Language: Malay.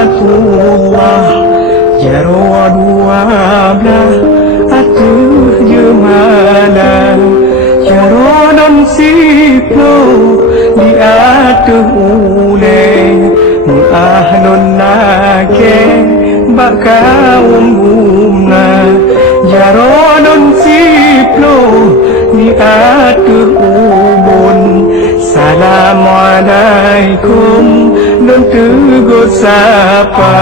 rahmatullah ya roa 12 atuh jemala ya ronon siplo di atuh ule muahlun nake baka umumna ya ronon siplo di atuh ubun Assalamualaikum dan tegur sapa